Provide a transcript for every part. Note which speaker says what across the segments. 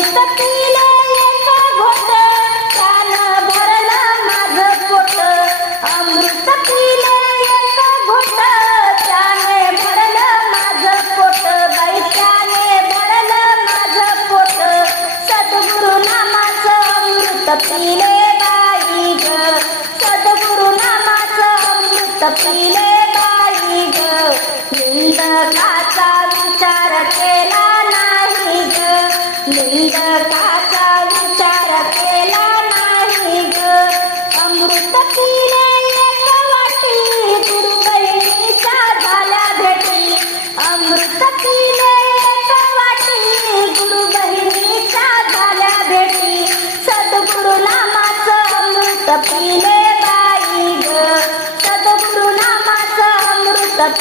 Speaker 1: Está aquí.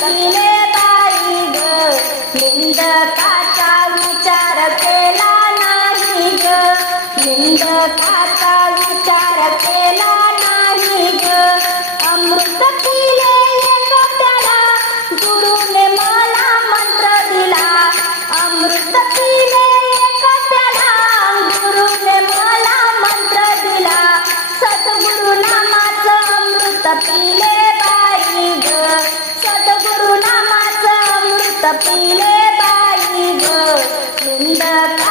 Speaker 1: कलिले ताई ग निंद in the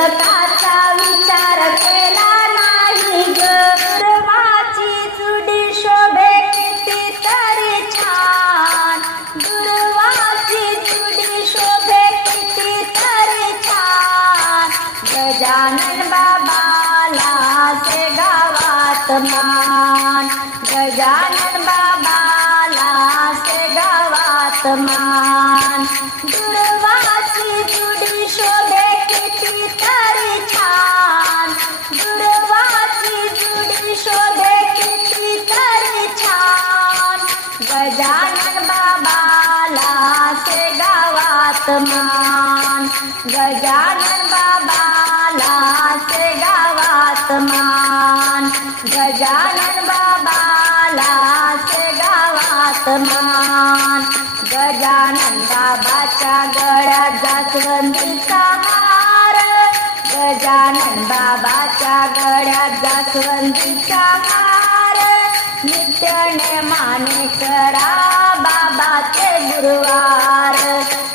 Speaker 1: जगाचा विचार केला नाही गर्वाची जुडी शोभे किती छान. दुर्वाची जुडी शोभे किती तरी छान. गजानन बाबाला से गावात मान. गजानन बाबा गजानन बाबाला से गावात मान. गजानन बाबाला से गावात मान. गजानन बाबाला से गावात मान. गजानन बाबाच्या गळ्यात जास्वंदीचा हार. गजानन बाबाच्या गळ्यात जास्वंदीचा हार. नित्य करा बाबाचे गुरुवार.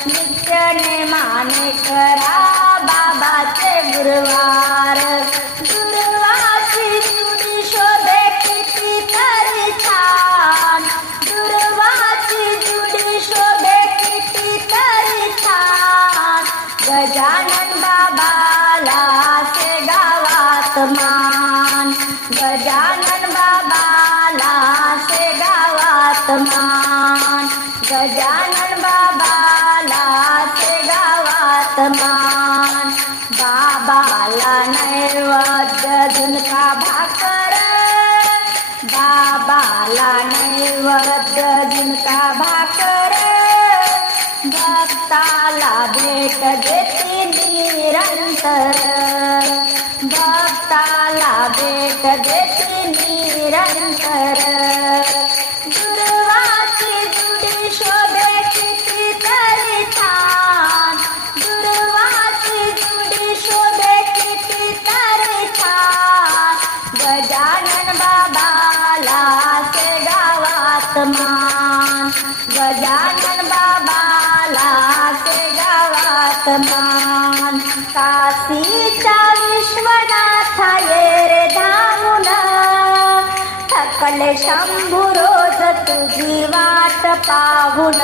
Speaker 1: नित्यने माने करा बाबाचे गुरुवार. गुरुवाची किती तरी गुरुवाची जुडी शोधे किती तरी गजानन बाबाला से गावात मान. गजान मान गजानन बाबाला से गावात मान. बाबाला नैवेद्य झुणका भाकर. बाबाला नैवेद्य झुणका भाकर. भक्ताला भेट देते निरंतर. भक्ताला भेट देते निरंतर. गजानन बाबाला ते गावात मान. काशीचा विश्वनाथ ये धावून थकले शंभू रोज तुझी वाट पाहून.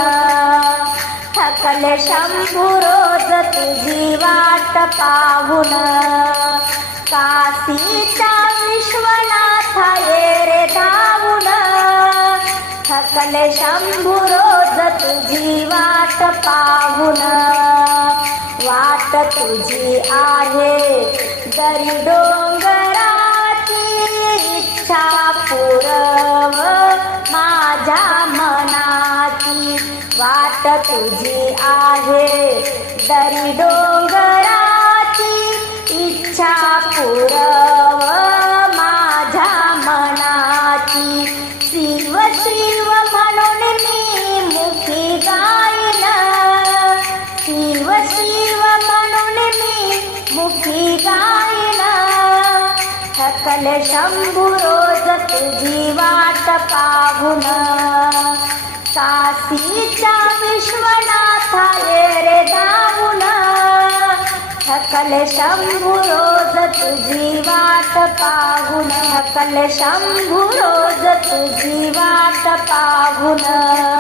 Speaker 1: थकले शंभू रोज तुझी वाट पाहून. काशीचा विश्वनाथ ये रे धावून थकले शंभू रोज तुझी वाट पाहून. वाट तुझी आहे दरी डोंगराची इच्छा पुरव माझ्या मनाची. वाट तुझी आहे दरी डोंगराची इच्छा पुरव शंभू रोज तुझी वाट पाहून. काशीच्या विश्वनाथ रे धावून. थकल शंभू रोज तुझी वाट पाहून. थकल शंभू रोज तुझी वाट पाहून.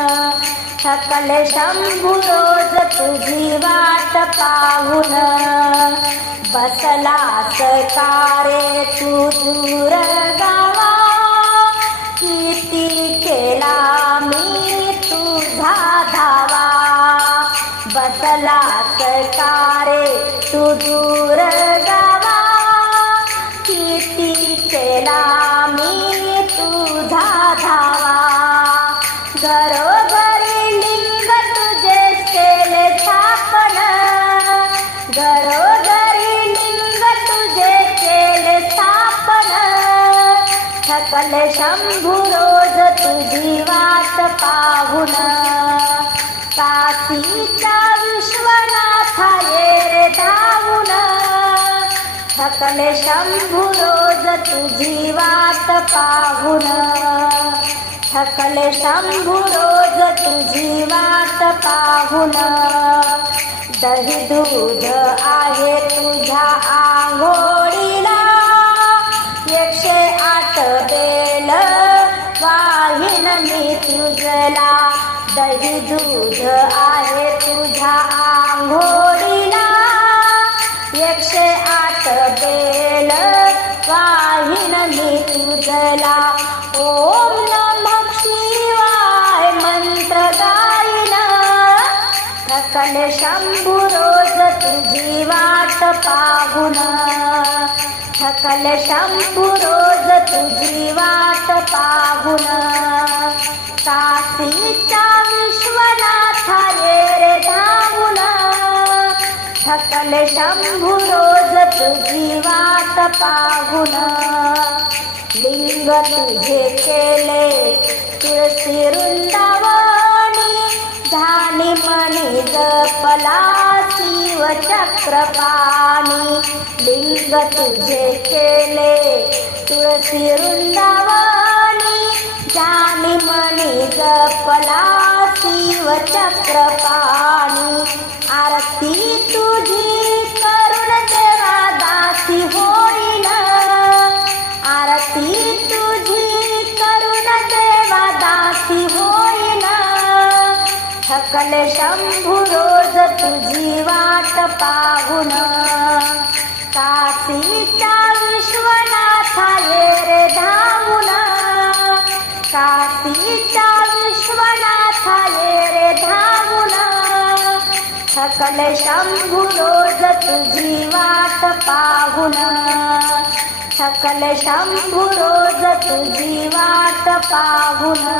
Speaker 1: सकल शंभू रोज तुझी वाट पाहून. बसला सकारे तू दूर गावा? किती केला मी तुझा धावा. बसला सकारे तू दूर घरोघरी लिंग तुझे केले स्थापन. थकल शंभू रोज तुझी वाट पाहून. काशीचा विश्वनाथ ये धावून. सकल शंभू रोज तुझी वाट पाहून. सकल शंभू रोज तुझी वाट पाहून. दूध आहे तुझ्या आंघोळीला. एकशे आठ बेल वाहिन मी तुझला. दही दूध आहे तुझ्या आंघोळीला. एकशे आठ बेल वाहिन मी तुझला. थकल शंभू रोज तुझी वाट पाहून. थकल शंभू रोज तुझी वाट पाहून. काशीच्या विश्वनाथ ये रे धावून. थकल शंभू रोज तुझी वाट पाहून. लिंग तुझे केले तुळशी वृंदावनी. धानी मणी जपला शिव चक्रपाणी लिंग तुझे केले तुळशी वृंदावानी जानी मणी जपला शिव चक्रपाणी आरती तू सकल शंभू रोज तुझी वाट पाहून. काशीच्या विश्वनाथ ये रे धावून. काशीच्या विश्वनाथा ये रे धावून. सकल शंभू रोज तुझी वाट पाहून. सकल शंभू रोज तुझी वाट पाहून.